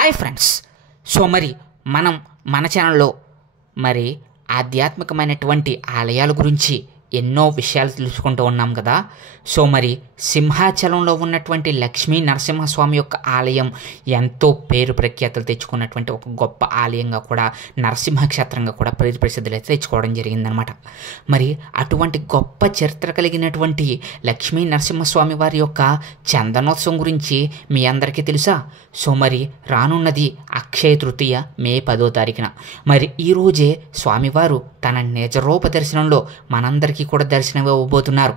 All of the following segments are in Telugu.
Hi friends. మరి మన ఛానల్లో ఆధ్యాత్మికమైనటువంటి ఆలయాల గురించి ఎన్నో విషయాలు తెలుసుకుంటూ ఉన్నాం కదా. మరి సింహాచలంలో ఉన్నటువంటి లక్ష్మీ నరసింహస్వామి యొక్క ఆలయం ఎంతో పేరు ప్రఖ్యాతులు తెచ్చుకున్నటువంటి ఒక గొప్ప ఆలయంగా కూడా, నరసింహ క్షేత్రంగా కూడా పేరు ప్రసిద్ధులు అయితే తెచ్చుకోవడం జరిగిందనమాట. మరి అటువంటి గొప్ప చరిత్ర కలిగినటువంటి లక్ష్మీ నరసింహస్వామి వారి యొక్క చందనోత్సవం గురించి మీ అందరికీ తెలుసా? మరి రానున్నది అక్షయ తృతీయ మే 10వ తారీఖున. మరి ఈరోజే స్వామివారు తన నిజరూప దర్శనంలో మనందరికీ కూడా దర్శనం ఇవ్వబోతున్నారు.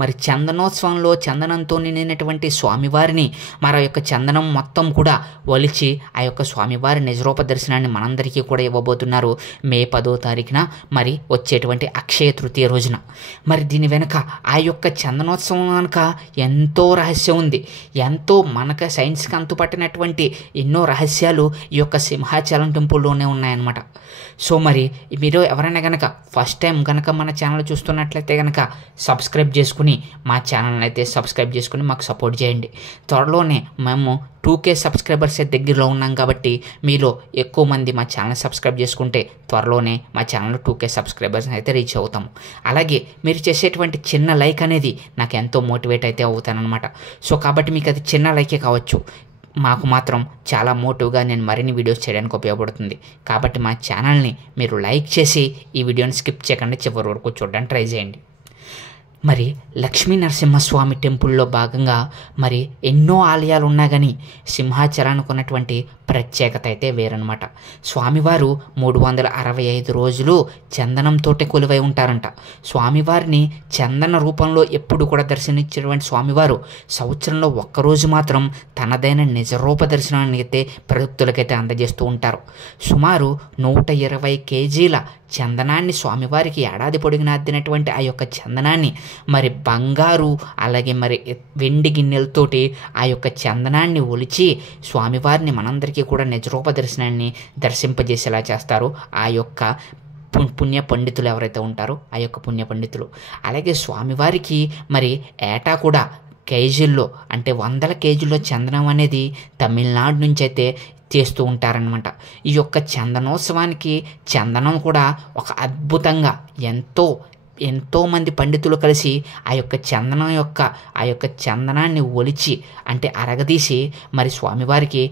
మరి చందనోత్సవంలో చందనంతో నిండినటువంటి స్వామివారిని మన యొక్క చందనం మొత్తం కూడా ఒలిచి ఆ యొక్క స్వామివారి నిజరూప దర్శనాన్ని మనందరికీ కూడా ఇవ్వబోతున్నారు మే 10వ తారీఖున, మరి వచ్చేటువంటి అక్షయ తృతీయ రోజున. మరి దీని వెనుక ఆ యొక్క చందనోత్సవం వెనుక ఎంతో రహస్యం ఉంది. ఎంతో మనకు సైన్స్కి అంతుపట్టినటువంటి ఎన్నో రహస్యాలు ఈ యొక్క సింహాచలం టెంపుల్లోనే ఉన్నాయన్నమాట. మరి మీరు ఎవరైనా కనుక ఫస్ట్ టైం కనుక మన ఛానల్ చూస్తున్నట్లయితే కనుక సబ్స్క్రైబ్ చేసుకుని మా ఛానల్ని అయితే సబ్స్క్రైబ్ చేసుకుని మాకు సపోర్ట్ చేయండి. త్వరలోనే మేము 2K సబ్స్క్రైబర్స్ దగ్గరలో ఉన్నాం కాబట్టి మీలో ఎక్కువ మంది మా ఛానల్ సబ్స్క్రైబ్ చేసుకుంటే త్వరలోనే మా ఛానల్ 2K సబ్స్క్రైబర్స్ అయితే రీచ్ అవుతాము. అలాగే మీరు చేసేటువంటి చిన్న లైక్ అనేది నాకు ఎంతో మోటివేట్ అయితే అవుతానన్నమాట. కాబట్టి మీకు అది చిన్న లైకే కావచ్చు, మాకు మాత్రం చాలా మోటివ్గా నేను మరిన్ని వీడియోస్ చేయడానికి ఉపయోగపడుతుంది. కాబట్టి మా ఛానల్ని మీరు లైక్ చేసి ఈ వీడియోని స్కిప్ చేయకుండా చివరి వరకు చూడడానికి ట్రై చేయండి. మరి లక్ష్మీ నరసింహస్వామి టెంపుల్లో భాగంగా ఎన్నో ఆలయాలు ఉన్నా కానీ సింహాచలానికి ఉన్నటువంటి ప్రత్యేకత అయితే వేరనమాట. స్వామివారు 365 రోజులు చందనంతో కొలువై ఉంటారంట. స్వామివారిని చందన రూపంలో ఎప్పుడు కూడా దర్శనించేటువంటి స్వామివారు సంవత్సరంలో ఒక్కరోజు మాత్రం తనదైన నిజరూప దర్శనాన్ని అయితే భక్తులకైతే అందజేస్తూ ఉంటారు. సుమారు 120 కేజీల చందనాన్ని స్వామివారికి ఏడాది పొడిగిన అద్దినటువంటి ఆ యొక్క చందనాన్ని బంగారు అలాగే వెండి గిన్నెలతోటి ఆ యొక్క చందనాన్ని ఒలిచి స్వామివారిని మనందరికీ కూడా నిజరూప దర్శనాన్ని దర్శింపజేసేలా చేస్తారు ఆ యొక్క పుణ్య పండితులు ఎవరైతే ఉంటారో ఆ యొక్క పుణ్య పండితులు. అలాగే స్వామివారికి ఏటా కూడా కేజీల్లో అంటే 100 కేజీల్లో చందనం అనేది తమిళనాడు నుంచి అయితే చేస్తూ ఉంటారనమాట. ఈ యొక్క చందనోత్సవానికి చందనం కూడా ఒక అద్భుతంగా ఎంతో మంది పండితులు కలిసి ఆ యొక్క చందనాన్ని ఒలిచి అంటే అరగదీసి స్వామివారికి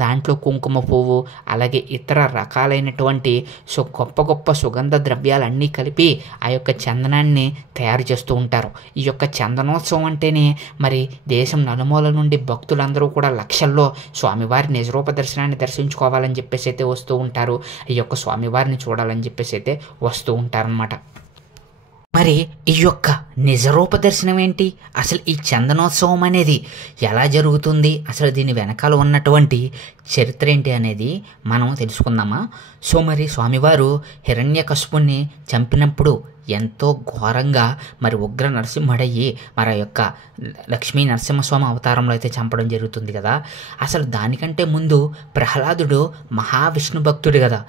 దాంట్లో కుంకుమ పువ్వు అలాగే ఇతర రకాలైనటువంటి గొప్ప సుగంధ ద్రవ్యాలన్నీ కలిపి ఆ యొక్క చందనాన్ని తయారు చేస్తూ ఉంటారు. ఈ యొక్క చందనోత్సవం అంటేనే దేశం నలుమూల నుండి భక్తులందరూ కూడా లక్షల్లో స్వామివారి నిజరూప దర్శనాన్ని దర్శించుకోవాలని చెప్పేసి అయితే వస్తూ ఉంటారు. ఈ యొక్క స్వామివారిని చూడాలని చెప్పేసి అయితే వస్తూ ఉంటారనమాట. ఈ యొక్క నిజరూప దర్శనం ఏంటి, అసలు ఈ చందనోత్సవం అనేది ఎలా జరుగుతుంది, అసలు దీని వెనకాల ఉన్నటువంటి చరిత్ర ఏంటి అనేది మనం తెలుసుకుందామా. స్వామివారు హిరణ్యకశిపుణ్ణి చంపినప్పుడు ఎంతో ఘోరంగా ఉగ్ర నరసింహుడయ్యి యొక్క లక్ష్మీ నరసింహస్వామి అవతారంలో అయితే చంపడం జరుగుతుంది కదా. అసలు దానికంటే ముందు ప్రహ్లాదుడు మహావిష్ణు భక్తుడు కదా.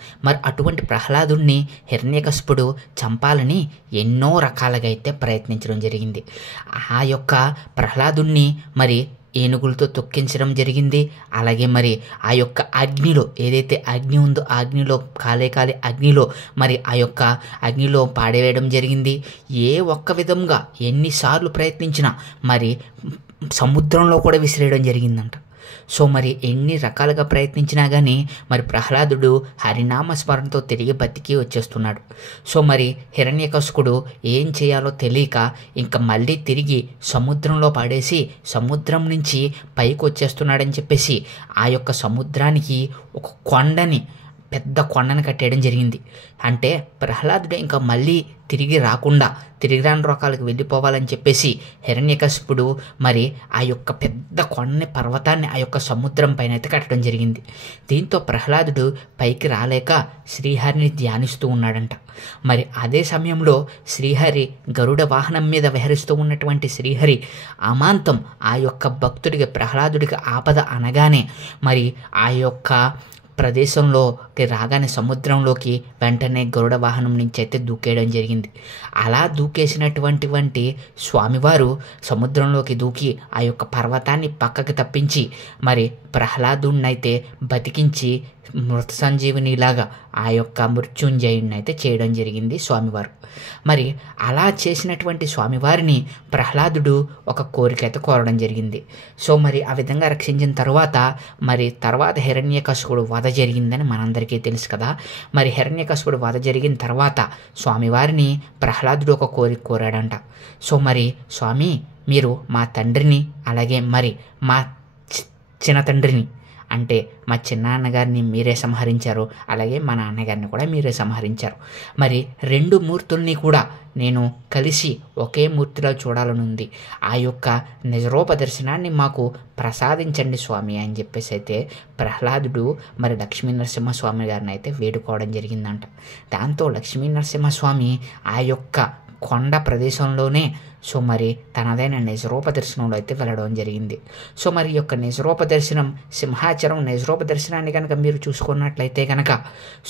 అటువంటి ప్రహ్లాదుడిని హిరణ్యకశిపుడు చంపాలని ఎన్నో రకాలుగా అయితే ప్రయత్నించడం జరిగింది. ఆ యొక్క ప్రహ్లాదుడిని ఏనుగులతో తొక్కించడం జరిగింది. అలాగే ఆ యొక్క అగ్నిలో ఏదైతే అగ్ని ఉందో ఆ అగ్నిలో కాలే అగ్నిలో ఆ యొక్క అగ్నిలో పాడేయడం జరిగింది. ఏ ఒక్క విధంగా ఎన్నిసార్లు ప్రయత్నించినా సముద్రంలో కూడా విసిరేయడం జరిగిందంట. ఎన్ని రకాలుగా ప్రయత్నించినా కానీ ప్రహ్లాదుడు హరినామ స్మరణతో తిరిగి బతికి వచ్చేస్తున్నాడు. హిరణ్యకశిపుడు ఏం చేయాలో తెలియక ఇంకా మళ్ళీ తిరిగి సముద్రంలో పాడేసి సముద్రం నుంచి పైకి వచ్చేస్తున్నాడని చెప్పేసి ఆ యొక్క సముద్రానికి ఒక పెద్ద కొండని కట్టేయడం జరిగింది. అంటే ప్రహ్లాదుడు ఇంకా మళ్ళీ తిరిగి రాని రకాలకు వెళ్ళిపోవాలని చెప్పేసి హిరణ్యకశిపుడు ఆ యొక్క పెద్ద పర్వతాన్ని ఆ యొక్క సముద్రం పైన అయితే కట్టడం జరిగింది. దీంతో ప్రహ్లాదుడు పైకి రాలేక శ్రీహరిని ధ్యానిస్తూ ఉన్నాడంట. అదే సమయంలో శ్రీహరి గరుడ వాహనం మీద విహరిస్తూ ఉన్నటువంటి శ్రీహరి అమాంతం ఆ యొక్క భక్తుడికి ప్రహ్లాదుడికి ఆపద అనగానే ఆ యొక్క ప్రదేశంలోకి రాగానే సముద్రంలోకి వెంటనే గరుడ వాహనం నుంచి అయితే దూకేయడం జరిగింది. అలా దూకేసినటువంటి స్వామివారు సముద్రంలోకి దూకి ఆ యొక్క పర్వతాన్ని పక్కకి తప్పించి మరి ప్రహ్లాదుడిని అయితే బతికించి మృత సంజీవినిలాగా ఆ యొక్క మృత్యుంజయుడిని అయితే చేయడం జరిగింది స్వామివారు. మరి అలా చేసినటువంటి స్వామివారిని ప్రహ్లాదుడు ఒక కోరిక అయితే కోరడం జరిగింది. సో మరి ఆ విధంగా రక్షించిన తర్వాత హిరణ్యకశిపుడు వధ జరిగిందని మనందరికీ తెలుసు కదా. మరి హిరణ్యకశిపుడు వధ జరిగిన తర్వాత స్వామివారిని ప్రహ్లాదుడు ఒక కోరిక కోరాడంట. సో మరి స్వామి, మీరు మా తండ్రిని అలాగే మరి మా చిన్న తండ్రిని అంటే మా చిన్నాన్నగారిని మీరే సంహరించారు, అలాగే మా నాన్నగారిని కూడా మీరే సంహరించారు. మరి 2 మూర్తుల్ని కూడా నేను కలిసి ఒకే మూర్తిలో చూడాలని ఉంది. ఆ యొక్క నిజరూప దర్శనాన్ని మాకు ప్రసాదించండి స్వామి అని చెప్పేసి అయితే ప్రహ్లాదుడు మరి లక్ష్మీ నరసింహస్వామి గారిని అయితే వేడుకోవడం జరిగిందంట. దాంతో లక్ష్మీ నరసింహస్వామి ఆ యొక్క కొండ ప్రదేశంలోనే సో మరి తనదైన నిజరూప దర్శనంలో అయితే వెళ్ళడం జరిగింది. సో మరి ఈ యొక్క నిజరూప దర్శనం, సింహాచలం నిజరూప దర్శనాన్ని కనుక మీరు చూసుకున్నట్లయితే కనుక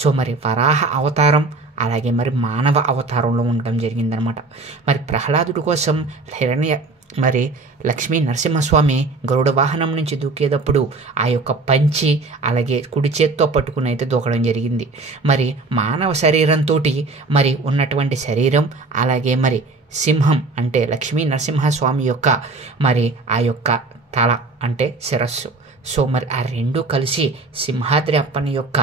సో మరి వరాహ అవతారం అలాగే మరి మానవ అవతారంలో ఉండడం జరిగిందనమాట. మరి ప్రహ్లాదుడి కోసం మరి లక్ష్మీ నరసింహస్వామి గరుడ వాహనం నుంచి దూకేటప్పుడు ఆ యొక్క పంచి అలాగే కుడి చేత్తో పట్టుకుని అయితే దూకడం జరిగింది. మరి మానవ శరీరంతో మరి ఉన్నటువంటి శరీరం అలాగే మరి సింహం అంటే లక్ష్మీ నరసింహస్వామి యొక్క మరి ఆ యొక్క తల అంటే శిరస్సు, సో మరి ఆ 2 కలిసి సింహాద్రి అప్పని యొక్క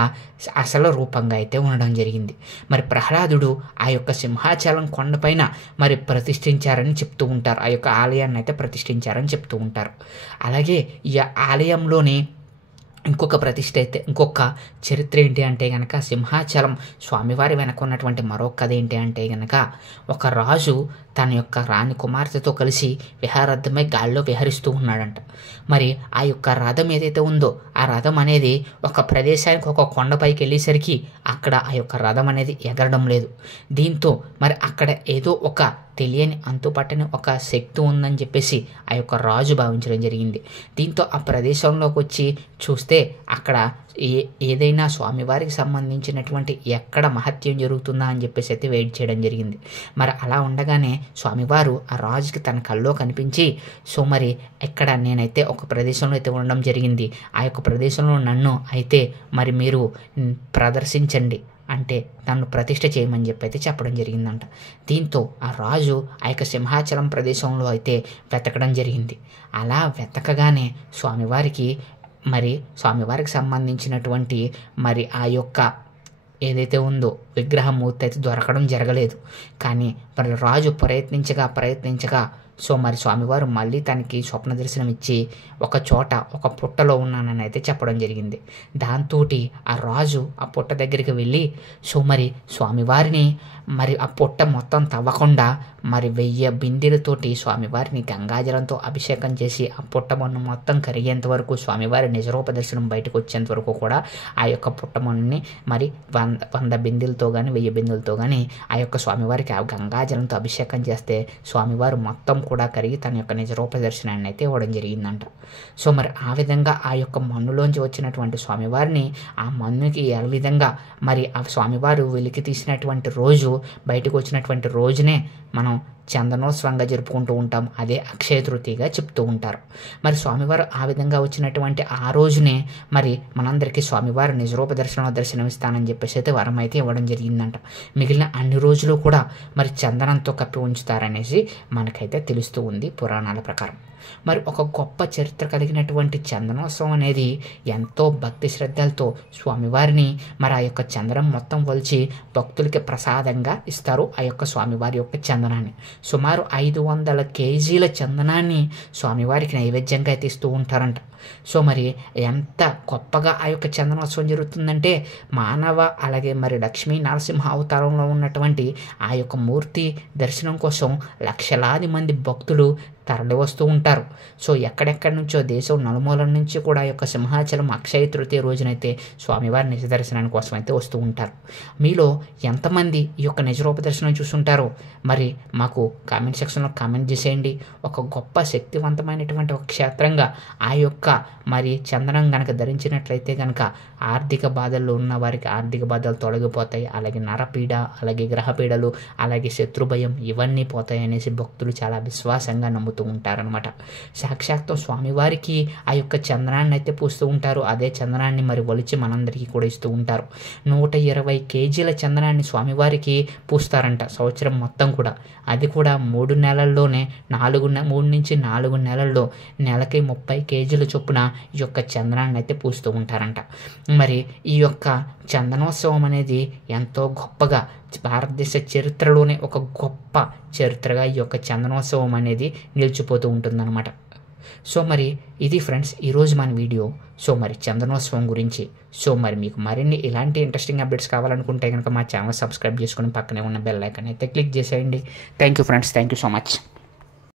అసలు రూపంగా అయితే ఉండడం జరిగింది. మరి ప్రహ్లాదుడు ఆ యొక్క సింహాచలం కొండపైన మరి ప్రతిష్ఠించారని చెప్తూ ఉంటారు, ఆ యొక్క ఆలయాన్ని అయితే ప్రతిష్ఠించారని చెప్తూ ఉంటారు. అలాగే ఈ ఆలయంలోని ఇంకొక చరిత్ర ఏంటి అంటే కనుక సింహాచలం స్వామివారి వెనక ఉన్నటువంటి మరొక కథ ఏంటి అంటే కనుక ఒక రాజు తన యొక్క రాణి కుమార్తెతో కలిసి విహారార్థమై గాల్లో విహరిస్తూ ఉన్నాడంట. మరి ఆ యొక్క రథం ఏదైతే ఉందో ఆ రథం అనేది ఒక ప్రదేశానికి ఒక కొండపైకి వెళ్ళేసరికి అక్కడ ఆ యొక్క రథం అనేది ఎగరడం లేదు. దీంతో మరి అక్కడ ఏదో ఒక తెలియని అంతుపట్టని ఒక శక్తి ఉందని చెప్పేసి ఆ యొక్క రాజు భావించడం జరిగింది. దీంతో ఆ ప్రదేశంలోకి వచ్చి చూస్తే అక్కడ ఏదైనా స్వామివారికి సంబంధించినటువంటి ఎక్కడ మహత్యం జరుగుతుందా అని చెప్పేసి అయితే వెయిట్ చేయడం జరిగింది. మరి అలా ఉండగానే స్వామివారు ఆ రాజుకి తన కల్లో కనిపించి సో మరి ఇక్కడ నేనైతే ఒక ప్రదేశంలో అయితే ఉండడం జరిగింది, ఆ యొక్క ప్రదేశంలో నన్ను అయితే మరి మీరు ప్రదర్శించండి అంటే నన్ను ప్రతిష్ఠ చేయమని చెప్పి అయితే చెప్పడం జరిగిందంట. దీంతో ఆ రాజు ఆ యొక్క సింహాచలం ప్రదేశంలో అయితే వెతకడం జరిగింది. అలా వెతకగానే స్వామివారికి సంబంధించినటువంటి మరి ఆ యొక్క ఏదైతే ఉందో విగ్రహమూర్తి అయితే దొరకడం జరగలేదు. కానీ మరి రాజు ప్రయత్నించగా సో మరి స్వామివారు మళ్ళీ తనకి స్వప్న దర్శనం ఇచ్చి ఒక చోట ఒక పుట్టలో ఉన్నానని అయితే చెప్పడం జరిగింది. దాంతో ఆ రాజు ఆ పుట్ట దగ్గరికి వెళ్ళి సో మరి స్వామివారిని మరి ఆ పుట్ట మొత్తం తవ్వకుండా మరి 1000 బిందెలతోటి స్వామివారిని గంగాజలంతో అభిషేకం చేసి ఆ పుట్టమన్ను మొత్తం కరిగేంత వరకు స్వామివారి నిజరూప దర్శనం బయటకు వచ్చేంత వరకు కూడా ఆ యొక్క పుట్టమన్నుని మరి 100 బిందెలతో కానీ 1000 బిందెలతో కానీ ఆ యొక్క స్వామివారికి ఆ గంగాజలంతో అభిషేకం చేస్తే స్వామివారు మొత్తం కూడా కరిగి తన యొక్క నిజరూప దర్శనాన్ని అయితే ఇవ్వడం జరిగిందంట. సో మరి ఆ విధంగా ఆ యొక్క మన్నులోంచి వచ్చినటువంటి స్వామివారిని ఆ మన్నుకి ఏ విధంగా మరి ఆ స్వామివారు వెలికి తీసినటువంటి రోజు బయటకు వచ్చినటువంటి రోజునే మనం చందనోత్సవంగా జరుపుకుంటూ ఉంటాం. అదే అక్షయ తృతీయగా చెప్తూ ఉంటారు. మరి స్వామివారు ఆ విధంగా వచ్చినటువంటి ఆ రోజునే మరి మనందరికీ స్వామివారు నిజరూప దర్శనమిస్తానని చెప్పేసి అయితే వరం అయితే ఇవ్వడం జరిగిందంట. మిగిలిన అన్ని రోజులు కూడా మరి చందనంతో కప్పి ఉంచుతారనేసి మనకైతే తెలుస్తూ ఉంది పురాణాల ప్రకారం. మరి ఒక గొప్ప చరిత్ర కలిగినటువంటి చందనోత్సవం అనేది ఎంతో భక్తి శ్రద్ధలతో స్వామివారిని మరి ఆ యొక్క చందనం మొత్తం వలిచి భక్తులకి ప్రసాదంగా ఇస్తారు. ఆ యొక్క స్వామివారి యొక్క చందనాన్ని సుమారు 500 కేజీల చందనాన్ని స్వామివారికి నైవేద్యంగా అయితే ఇస్తూ ఉంటారంట. సో మరి ఎంత గొప్పగా ఆ యొక్క చందనోత్సవం జరుగుతుందంటే మానవ అలాగే మరి లక్ష్మీ నరసింహ అవతారంలో ఉన్నటువంటి ఆ యొక్క మూర్తి దర్శనం కోసం లక్షలాది మంది భక్తులు తరలి వస్తూ ఉంటారు. సో ఎక్కడెక్కడి నుంచో దేశం నలుమూలల నుంచి కూడా ఈ యొక్క సింహాచలం అక్షయ తృతీయ రోజునైతే స్వామివారి నిజ దర్శనాని కోసం అయితే వస్తూ ఉంటారు. మీలో ఎంతమంది ఈ యొక్క నిజరూప దర్శనం చూస్తుంటారో మరి మాకు కామెంట్ సెక్షన్లో కామెంట్ చేసేయండి. ఒక గొప్ప శక్తివంతమైనటువంటి ఒక క్షేత్రంగా ఆ యొక్క మరి చందనం కనుక ధరించినట్లయితే కనుక ఆర్థిక బాధల్లో ఉన్న వారికి ఆర్థిక బాధలు తొలగిపోతాయి, అలాగే నరపీడ, అలాగే గ్రహపీడలు, అలాగే శత్రుభయం ఇవన్నీ పోతాయి అనేసి భక్తులు చాలా విశ్వాసంగా నమ్ముతూ ఉంటారనమాట. సాక్షాత్తు స్వామివారికి ఆ యొక్క చందనాన్ని అయితే పూస్తూ ఉంటారు. అదే చందనాన్ని మరి ఒలిచి మనందరికీ కూడా ఇస్తూ ఉంటారు. 120 కేజీల చందనాన్ని స్వామివారికి పూస్తారంట సంవత్సరం మొత్తం కూడా. అది కూడా 3 నెలల్లోనే 3 నుంచి 4 నెలల్లో నెలకి 30 కేజీల చొప్పున ఈ యొక్క చందనాన్ని అయితే పూస్తూ ఉంటారంట. మరి ఈ యొక్క చందనోత్సవం అనేది ఎంతో గొప్పగా భారతదేశ చరిత్రలోనే ఒక గొప్ప చరిత్రగా ఈ యొక్క చందనోత్సవం అనేది నిలిచిపోతూ ఉంటుందన్నమాట. సో మరి ఇది ఫ్రెండ్స్ ఈరోజు మన వీడియో. సో మరి చందనోత్సవం గురించి. సో మరి మీకు మరిన్ని ఇలాంటి ఇంట్రెస్టింగ్ అప్డేట్స్ కావాలనుకుంటే కనుక మా ఛానల్ సబ్స్క్రైబ్ చేసుకుని పక్కనే ఉన్న బెల్ ఐకాన్ అయితే క్లిక్ చేసేయండి. Thank you friends, thank you so much.